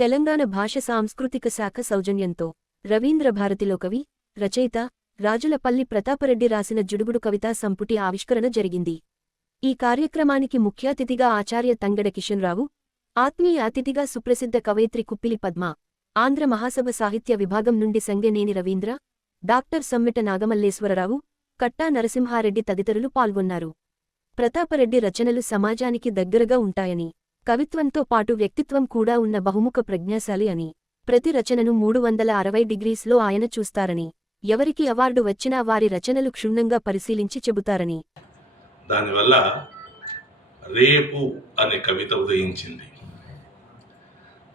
తెలంగాణ భాష సాంస్కృతిక శాఖ సౌజన్యంతో రవీంద్ర భారతిలో కవి రచయిత రాజులపల్లి ప్రతాపరెడ్డి రాసిన జుడుగుడు కవితా సంపుటి ఆవిష్కరణ జరిగింది. ఈ కార్యక్రమానికి ముఖ్యాతిథిగా ఆచార్య తంగడ కిషన్రావు ఆత్మీయ అతిథిగా సుప్రసిద్ధ కవయిత్రి కుప్పిలి పద్మ ఆంధ్ర మహాసభ సాహిత్య విభాగం నుండి సంగెనేని రవీంద్ర డాక్టర్ సమ్మెట నాగమల్లేశ్వరరావు కట్టా నరసింహారెడ్డి తదితరులు పాల్గొన్నారు. ప్రతాపరెడ్డి రచనలు సమాజానికి దగ్గరగా ఉంటాయని కవిత్వంతో పాటు వ్యక్తిత్వం కూడా ఉన్న బహుముఖ ప్రజ్ఞాశాలి అని ప్రతి రచనను మూడు వందల అరవై డిగ్రీస్లో ఆయన చూస్తారని ఎవరికి అవార్డు వచ్చినా వారి రచనలు క్షుణ్ణంగా పరిశీలించి చెబుతారని. దానివల్ల రేపు అనే కవిత ఉదయించింది.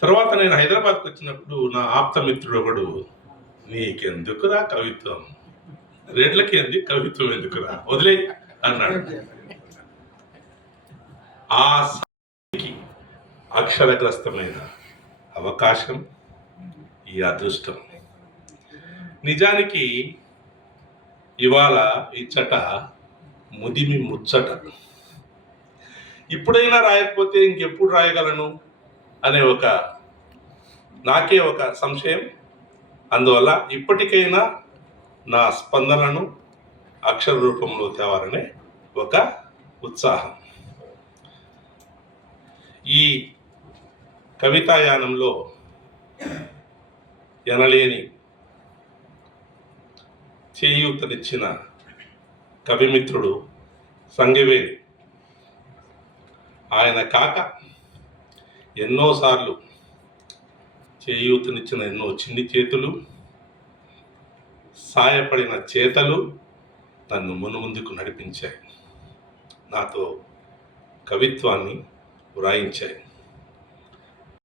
తర్వాత నేను హైదరాబాద్కి వచ్చినప్పుడు నా ఆప్తమిత్రుడు ఒకడు నీకెందుకురా కవిత్వం? రేట్లకి ఏంది కవిత్వం ఎందుకురా? వదిలే అన్నాడు. ఆ అక్షరగ్రస్తమైన అవకాశం ఈ అదృష్టం. నిజానికి ఇవాళ ఇచ్చట ముదిమి ముచ్చట. ఇప్పుడైనా రాయకపోతే ఇంకెప్పుడు రాయగలను అనే ఒక నాకే ఒక సంశయం. అందువల్ల ఇప్పటికైనా నా స్పందనను అక్షర రూపంలో తేవాలనే ఒక ఉత్సాహం. ఈ కవితాయానంలో ఎనలేని చేయూతనిచ్చిన కవిమిత్రుడు సంగవేణి ఆయన కాక ఎన్నోసార్లు చేయూతనిచ్చిన ఎన్నో చిన్ని చేతులు సాయపడిన చేతలు నన్ను మునుముందుకు నడిపించాయి. నాతో కవిత్వాన్ని వ్రాయించాయి